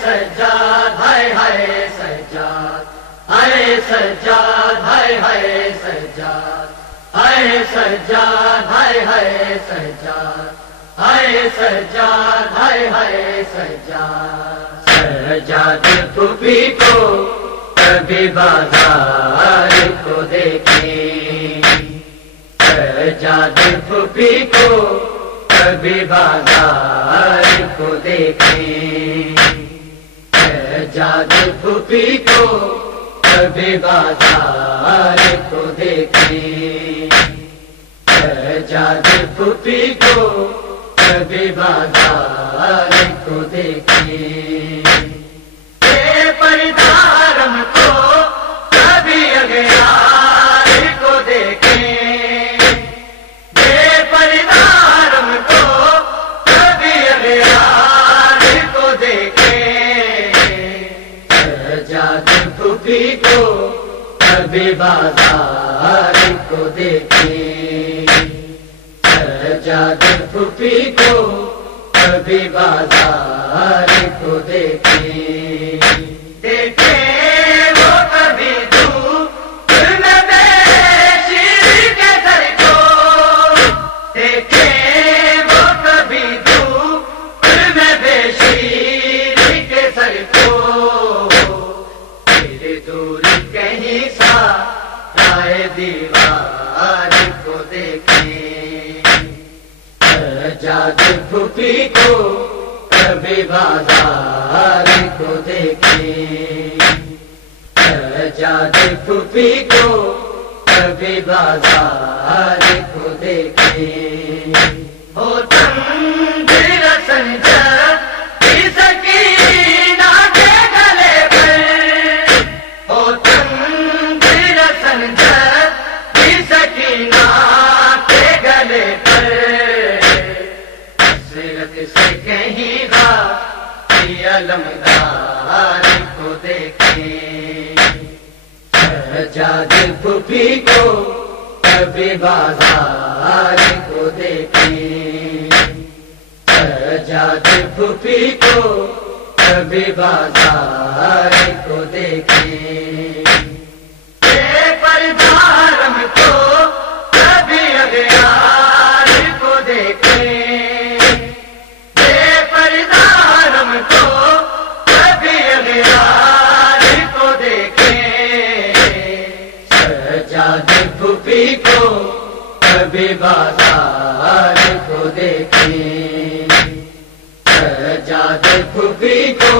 سجاد ہائے ہائے سجاد، ہائے سجاد ہائے ہائے سجاد، ہائے سجاد ہائے ہائے سجاد، ہائے سجاد ہائے ہائے سجاد۔ سجاد پھوپھی کو کبھی بازار کو دیکھیں، سجاد پھوپھی کو کبھی بازار کو دیکھیں، سجاد پھوپھی کو کبھی بازار کو دیکھیں، سجاد پھوپھی کو کبھی بازار کو دیکھیں، بے پردہ رم کو کبھی اغیار کو دیکھیں، بے پردہ رم کو کبھی اغیار کو دیکھیں، سجاد پھوپھی کو کبھی بازار کو دیکھیں، سجاد پھوپھی کو کبھی بازار کو دیکھیں، دیکھیں وہ کبھی دھوپ میں بے شیر کے سر کو، دیکھیں وہ کبھی دھوپ میں بے شیر کے سر کو، پھر دور کہیں سا رائے دیوار کو دیکھیں، سجاد پھوپھی کو کبھی بازار کو دیکھیں، سجاد پھوپھی کو کبھی بازار کو دیکھیں، ہو تنگ رسن جب سکینہ کے گلے پر، ہو تنگ رسن جب سکینہ کے گلے پر، حسرت سے کہیں گا علمدار کو دیکھیں، سجاد پھوپھی کو کبھی بازار کو دیکھیں، سجاد پھوپھی کو کبھی بازار کو دیکھیں، بے پردہ رم کو کبھی اغیار کو دیکھیں، بے پردہ رم کو کبھی اغیار کو دیکھیں، سجاد پھوپھی کو کبھی بازار کو دیکھیں، سجاد پھوپھی کو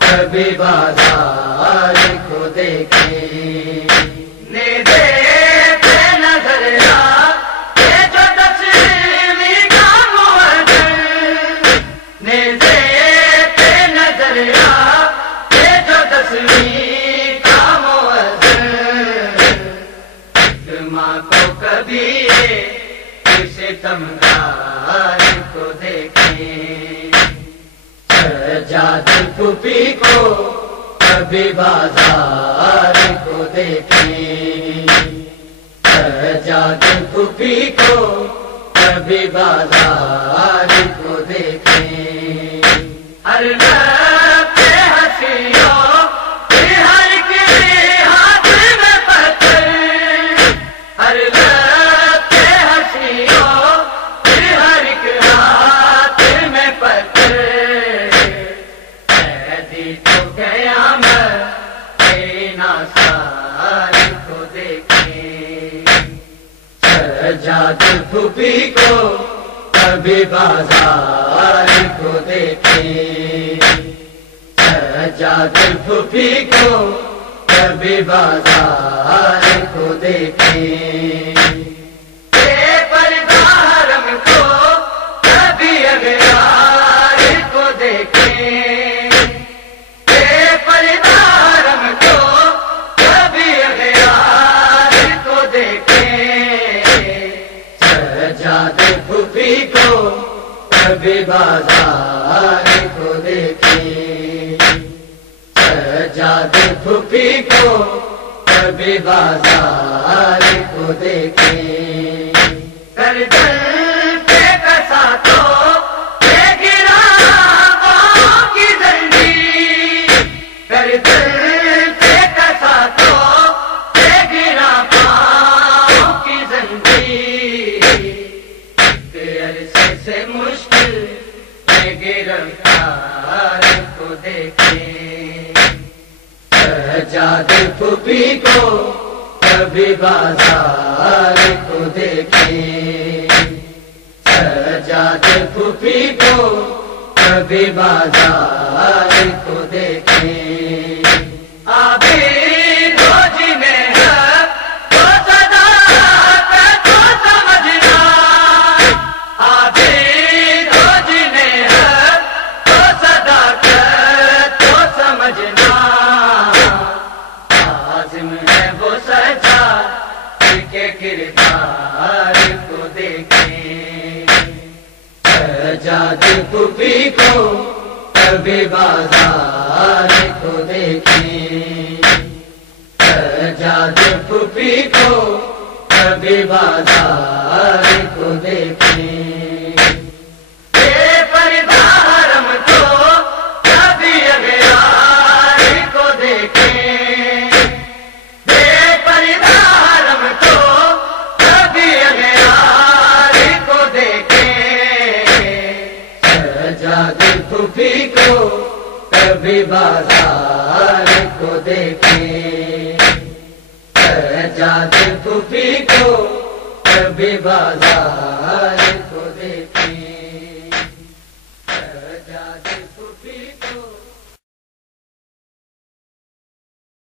کبھی بازار کو دیکھیں، نیزے پہ نظر آئے جو تسلیمی کا موجن، نیزے پہ نظر آئے جو تسلیمی کا موجن، ماں کو کبھی ستمگار کو دیکھیں، سجاد پھوپھی کو کبھی بازار کو دیکھیں، سجاد پھوپھی کو کبھی بازار کو دیکھیں، ہر لب پہ ہنسیوں کی ہر کے ہاتھ میں پتھر، ہر لب پہ ہنسیوں کی ہر کے ہاتھ میں پتھر، قیدی کو قیامت کے ناصار کو دیکھیں، سجاد پھوپھی کو کبھی بازار کو دیکھیں، سجاد پھوپھی کو کبھی بازار کو دیکھیں، بے پردہ رم کو کبھی اغیار کو دیکھیں، بے پردہ رم کو کبھی اغیار کو دیکھیں، سجاد پھوپھی کو کبھی بازار کو دیکھیں، سجاد پھوپھی کو کبھی بازار کو دیکھیں، گردن پہ کسا تو گرفتار کو دیکھیں، سجاد پھوپھی کو کبھی بازار کو دیکھیں، سجاد پھوپھی کو کبھی بازار کو دیکھیں، عابد ہو جنہیں ہے تو صداقت کو سمجھنا، عابد ہو جنہیں ہے تو صداقت کو سمجھنا، لازم ہے وہ سجا کے کردار کو دیکھیں، سجاد پھوپھی کو کبھی بازار کو دیکھیں، سجاد پھوپھی کو کبھی بازار کو دیکھیں، بے پردہ حرم کو کبھی اغیار کو دیکھیں، بے پردہ حرم کو کبھی اغیار کو دیکھیں، سجاد پھوپھی کو کبھی بازار کو دیکھیں، سجاد پھوپھی کو کبھی بازار